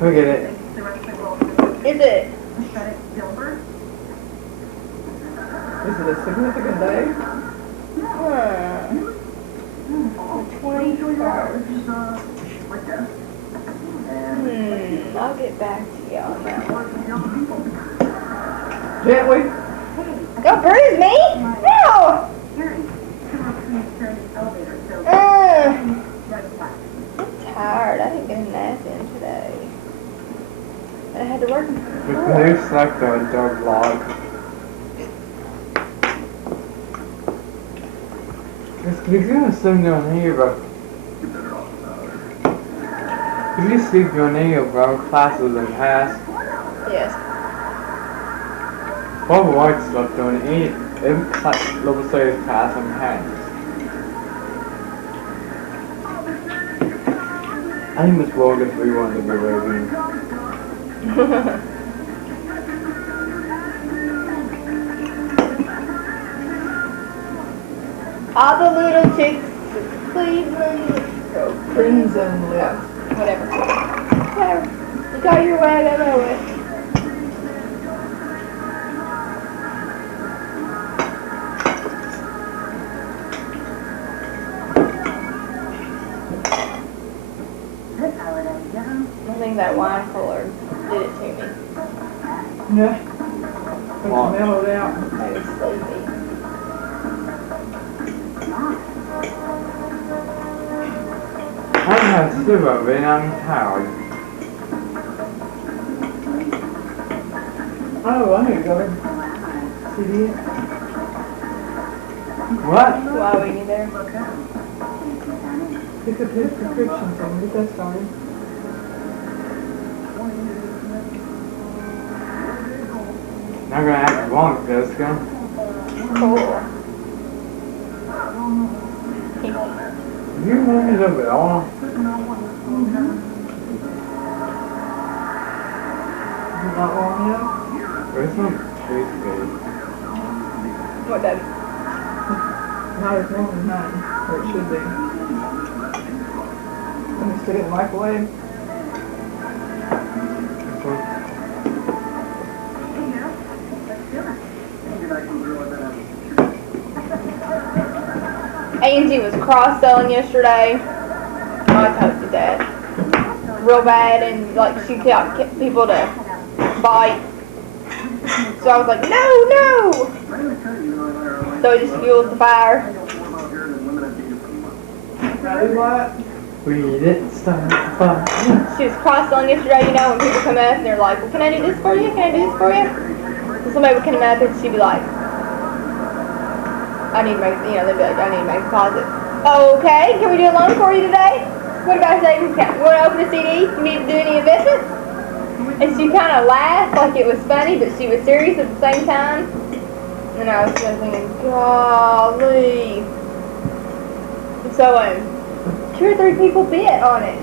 Look at it. Is it? Is it a significant day? The 21st. I'll get back to y'all on that one. Gently. Don't bruise me! No! I'm tired. I didn't get a nap in today. I had to work. With the new select on dog vlog. You're gonna sleep down here, bro. If you sleep down here, bro, classes in past. Yes. Bob White slept on it. Every level 6 class in past. I think Miss Morgan if we wanted to be raving. All the little chicks of Cleveland. Oh, crimson lips. Whatever. Whatever. You got your way, I got my way. I think that wine cooler did it to me. Yeah. It's mellowed out. Made me sleepy. I don't have to do it, but I'm tired. Oh, I need to go and see it. What? Why were you there? Pick up his prescription thing, get that started. Not gonna have to walk, Jessica. Cool. You want me to be all? Not long yet? This one tastes good. What does? Not as long as mine, or it should be. Let me stick it in the microwave. This one? Angie was cross-selling yesterday. Oh, I told you that. Real bad, and like she got people to bite. So I was like, no, no! So it just fuels the fire. Ready, what? We didn't start the fire. She was cross-selling yesterday, you know, when people come up and they're like, well, can I do this for you? Can I do this for you? So somebody would come up and she'd be like, I need to make, you know, they'd be like, I need to make a deposit. Okay, can we do a loan for you today? What about a savings account? You want to open a CD? You need to do any investments? And she kind of laughed like it was funny, but she was serious at the same time. And I was just thinking, golly. So, 2 or 3 people bit on it.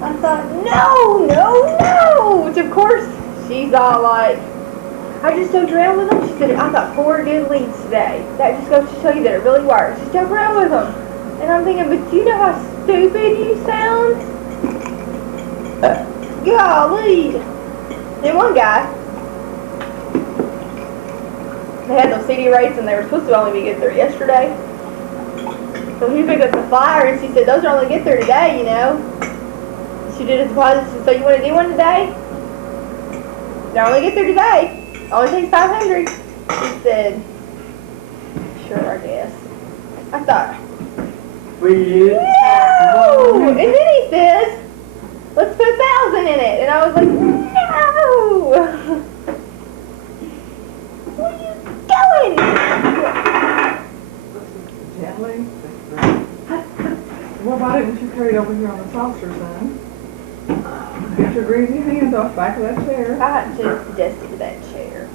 I thought, no, no, no! Which, of course, she's all like, I just joked around with them. She said, I got 4 good leads today. That just goes to show you that it really works. Just joke around with them. And I'm thinking, but do you know how stupid you sound? Golly. Then one guy, they had those CD rates and they were supposed to only be good through yesterday. So he picked up the flyer and she said, those are only good through today, you know. She did a deposit. She said, so you want to do one today? They're only good through today. Only takes 500. He said, sure, I guess. I thought, We did. no! And then he says, let's put 1,000 in it. And I was like, no! What are you doing? Gently. Well, why didn't you carry it over here on the saucer, son? Get your greasy hands off the back of that chair. I just suggested that chair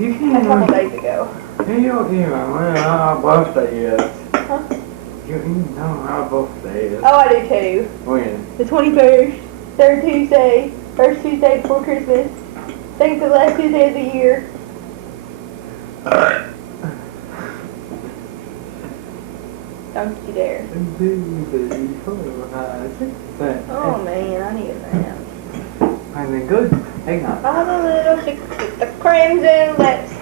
You a can't couple days ago. You don't even know when our birthday is. Huh? You know our birthday is. Oh, I do too. When? The 21st, 3rd Tuesday, 1st Tuesday before Christmas. Second to the last Tuesday of the year. Don't you dare. Baby, good. Hang on. All the little chicks with the crimson lips.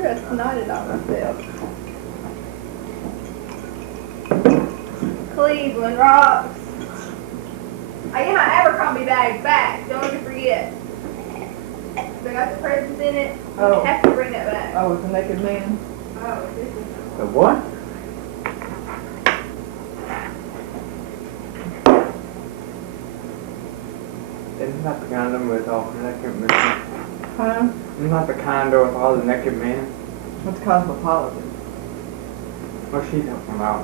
I snotted on myself. Cleveland rocks. I get my Abercrombie bag back. Don't ever forget. They got the presents in it. Oh. You have to bring that back. Oh, it's a naked man. Oh, this is. The what? Isn't that the condom with all the naked men? Huh? Isn't that the condo with all the naked men? What's cosmopolitan? What's she talking about?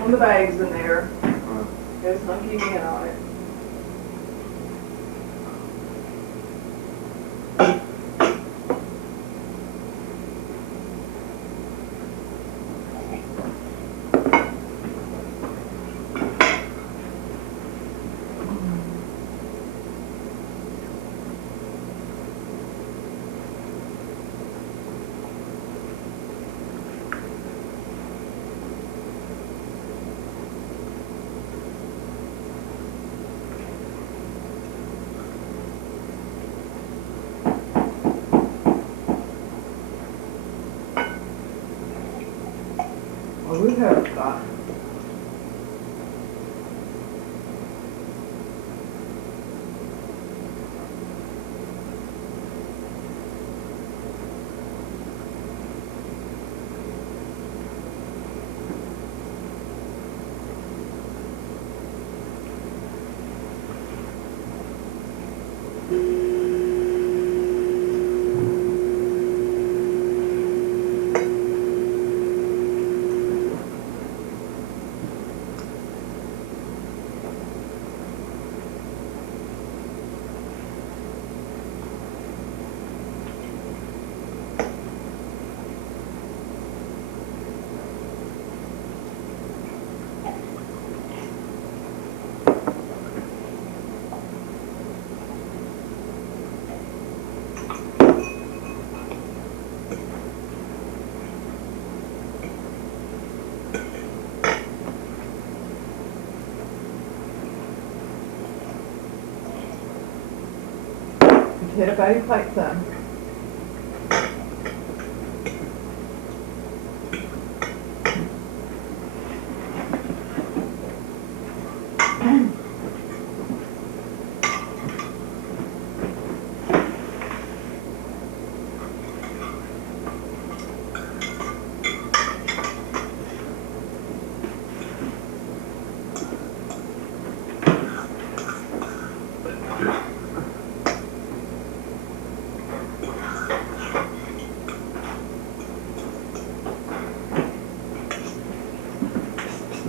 One of the bags in there. Uh, There's hunky man on it. Well, we have got. Hit a baby plate some.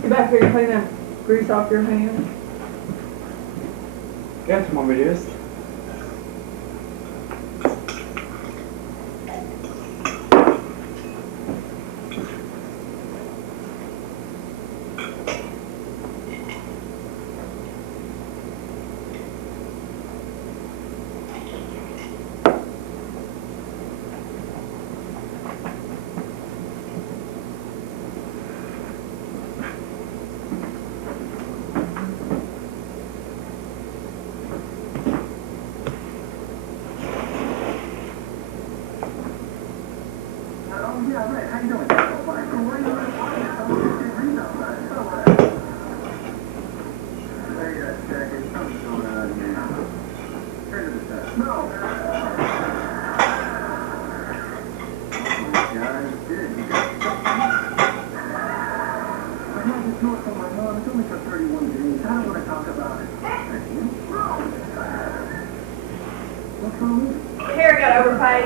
Get back here and clean that grease off your hands. yes, mommy, dearest. Carrie got overpaid.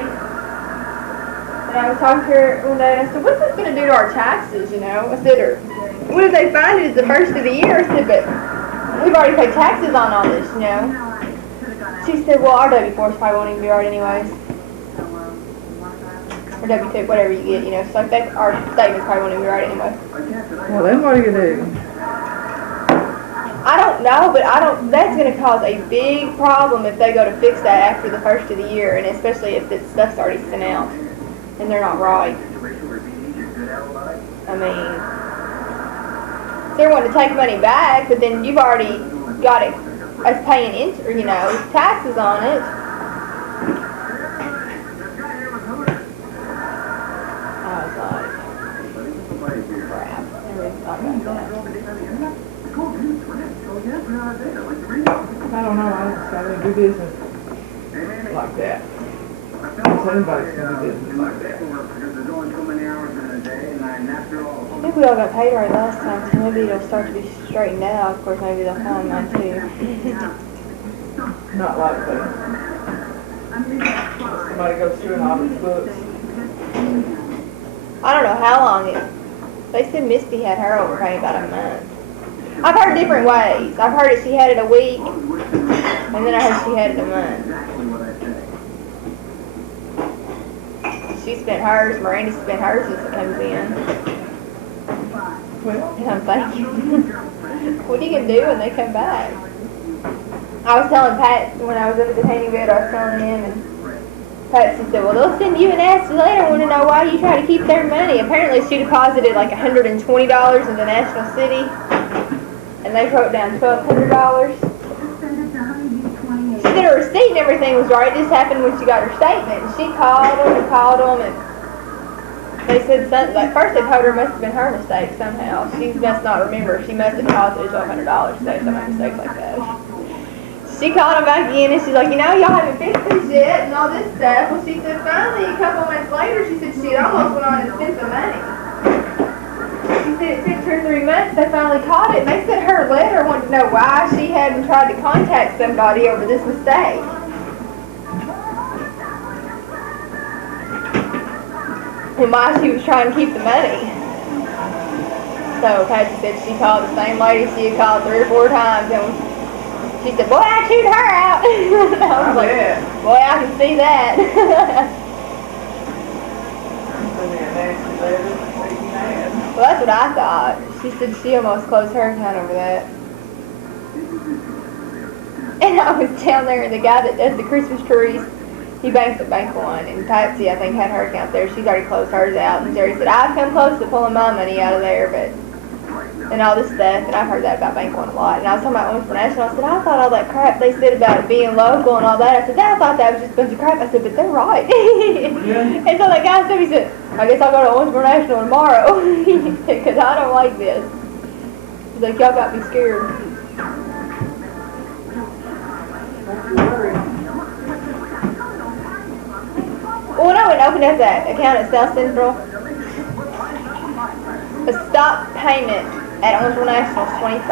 And I was talking to her one day and I said, what's this going to do to our taxes, you know? I said, what if they find it at the first of the year? I said, but we've already paid taxes on all this, you know? She said, well, our W-4s probably won't even be right anyways. Or W-2, whatever you get, you know. So like that, our statements probably won't even be right anyway. Well, then what do you do? I don't know, but that's going to cause a big problem if they go to fix that after the first of the year, and especially if the stuff's already sent out and they're not right. I mean, they're wanting to take money back, but then you've already got it as paying taxes on it. I was like, crap. I never even thought about that. I don't know. I don't do business like that. Anybody's gonna do business like that. I think we all got paid right last time, so maybe it'll start to be straightened out. Of course, maybe they'll find mine too. Not likely. Somebody goes through and audits books. I don't know how long they said Misty had her overpay about a month. I've heard different ways. I've heard that she had it a week, and then I heard she had it a month. She spent hers, Miranda spent hers as it comes in. Well, And I'm thinking, what are you going to do when they come back? I was telling Pat, when I was under the tanning bed, I was telling him, and Patsy said, well, they'll send you an ask later. I want to know why you try to keep their money. Apparently, she deposited like $120 into National City, and they wrote down $1,200. She said her receipt and everything was right. It just happened when she got her statement. And she called them, and they said something. Like first, they told her it must have been her mistake somehow. She must not remember. She must have deposited $1,200. So they made mistakes like that. She called them back in, and she's like, y'all haven't fixed this yet, and all this stuff. Well, she said finally, a couple months later, she said she had almost went on and spent the money. She said it took 2 or 3 months. They finally caught it. And they sent her a letter wanting to know why she hadn't tried to contact somebody over this mistake. And why she was trying to keep the money. So Patsy said she called the same lady she had called 3 or 4 times, and she said, boy, I chewed her out. And I was like, boy, I can see that. Well, that's what I thought. She said she almost closed her account over that. And I was down there, and the guy that does the Christmas trees, he banks at Bank One, and Patsy, I think, had her account there. She's already closed hers out, and Jerry said, I've come close to pulling my money out of there, but, and all this stuff, and I've heard that about Bank One a lot. And I was talking about Owensboro National. I said, I thought all that crap they said about it being local and all that. I said, I thought that was just a bunch of crap. I said, but they're right. And so that guy said, he said, I guess I'll go to Owensboro National tomorrow, because I don't like this. He's like, y'all got me scared. Well, when I went and opened up that account at South Central, the stop payment at Owensboro National is $25,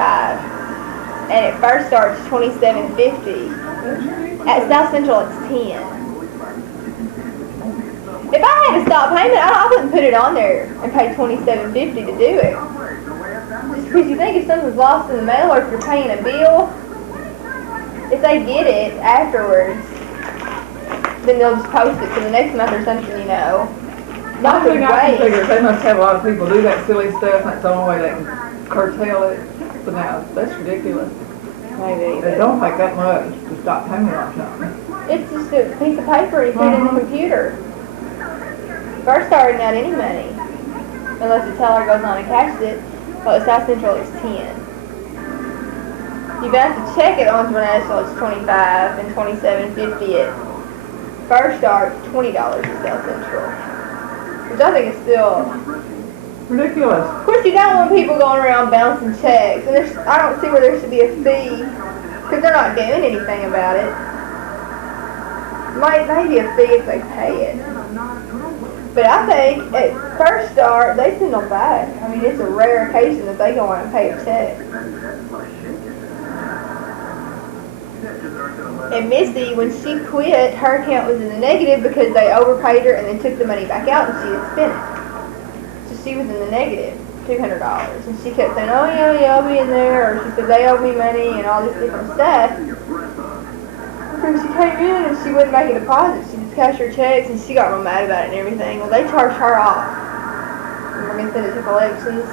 and it first starts $27.50. At South Central, it's $10. If I had a stop payment, I wouldn't put it on there and pay $27.50 to do it. Just because you think if something's lost in the mail or if you're paying a bill, if they get it afterwards, then they'll just post it to the next month or something, Not to I can figure wait. they must have a lot of people do that silly stuff, and that's the only way they can curtail it. But now, that's ridiculous. Maybe. They don't take that much to stop payment on something. It's just a piece of paper you put in the computer. First starting out any money. Unless the teller goes on and cashes it. But at South Central it's 10. You have to check at Owensboro National, it's $25 and $27.50 at First Start, $20 at South Central. Which I think is still Ridiculous. Of course, you don't want people going around bouncing checks, and I don't see where there should be a fee, because they're not doing anything about it. Maybe a fee if they pay it. But I think at First Start, they send them back. I mean, it's a rare occasion that they go on and pay a check. And Misty, when she quit, her account was in the negative because they overpaid her and then took the money back out and she had spent it. So she was in the negative, $200. And she kept saying, oh yeah, I'll be in there. Or she said, they owe me money and all this different stuff. Because she came in and she wouldn't make a deposit. She just cashed her checks and she got real mad about it and everything. Well, they charged her off. And we're going to send it to collections.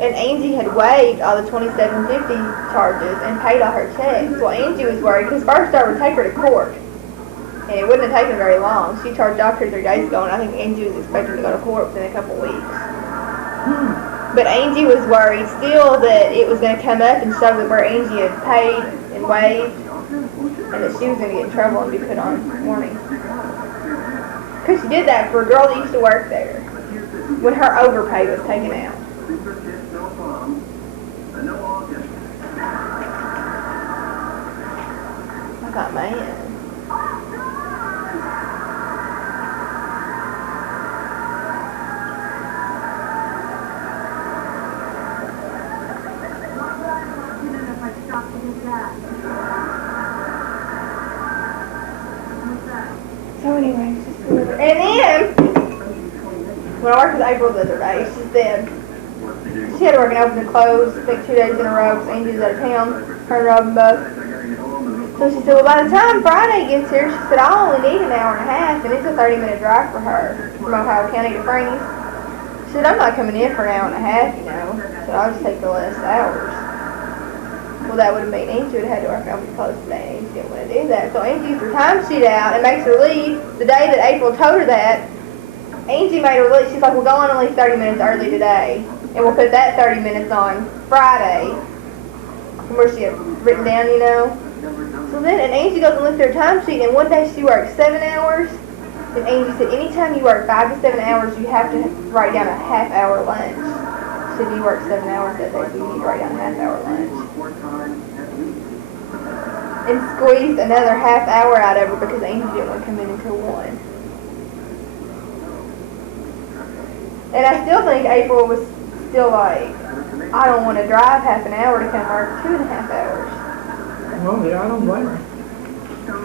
And Angie had waived all the $27.50 charges and paid all her checks. Well, Angie was worried because first I would take her to court. And it wouldn't have taken very long. She charged off her 3 days ago, and I think Angie was expecting to go to court within a couple weeks. But Angie was worried still that it was going to come up and show that where Angie had paid and waived, and that she was going to get in trouble and be put on warning. Because she did that for a girl that used to work there when her overpay was taken out. I thought, man. So anyway, and then when I worked with April the other day, she said she had to work and open and close, I think 2 days in a row because Angie was out of town, her and Robin both. So she said, well, by the time Friday gets here, she said, I only need an hour and a half, and it's a 30-minute drive for her from Ohio County to Frank's. She said, I'm not coming in for an hour and a half, you know. So I'll just take the less hours. Well, that would have meant Angie would have had to work open and close today. Angie didn't want to do that. So Angie used her timesheet out and makes her leave the day that April told her that. Angie made her leave. She's like, we'll go on at least 30 minutes early today. And we'll put that 30 minutes on Friday. From where she had written down, you know. So then, and Angie goes and looks at her timesheet, and one day she worked 7 hours. And Angie said, anytime you work 5 to 7 hours, you have to write down a half-hour lunch. She said, you work 7 hours that day, so you need to write down a half-hour lunch. And squeezed another half hour out of her because Angie didn't want to come in until 1. And I still think April was still like, I don't want to drive half an hour to come work 2.5 hours. Well, yeah, I don't blame her.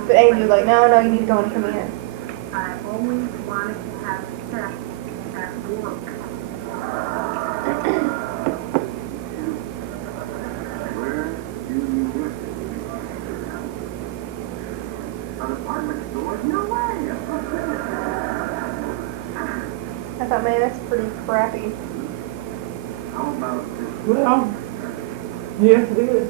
But Angie was like, no, you need to go and come in. I always wanted to have sex at work. Where do you work? An apartment store? No way! I thought, man, that's pretty crappy. How about this? Well, yes, it is.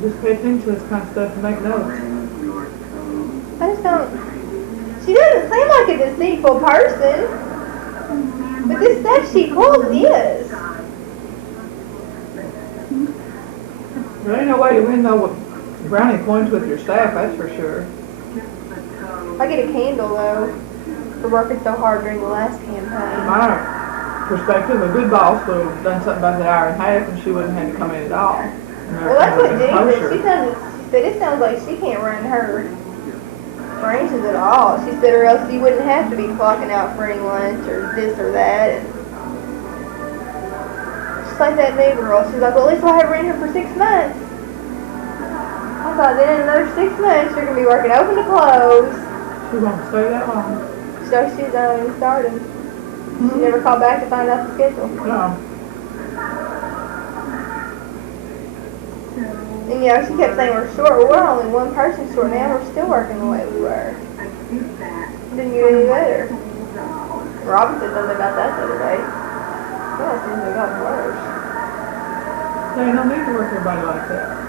Just pay attention to this kind of stuff and make notes. I just don't. She doesn't seem like a deceitful person. But this stuff she pulls is. There ain't no way to win no brownie points with your staff, that's for sure. I get a candle, though, for working so hard during the last campaign. From my perspective, a good boss would have done something about that hour and a half and she wouldn't have had to come in at all. Well, that's what Jenny said. She said it sounds like she can't run her branches at all. She said, or else you wouldn't have to be clocking out for any lunch or this or that. And just like that new girl, she's like, well, at least I'll have her in here for 6 months. I thought then in another 6 months you're going to be working open to close. She won't stay that long. So she's already started. She never called back to find out the schedule. No. And you know, she kept saying we're short. Well, we're only one person short now. We're still working the way we were. Didn't get any better. Robin said something about that the other day. Well, it seems to have gotten worse. There ain't no need to work everybody like that.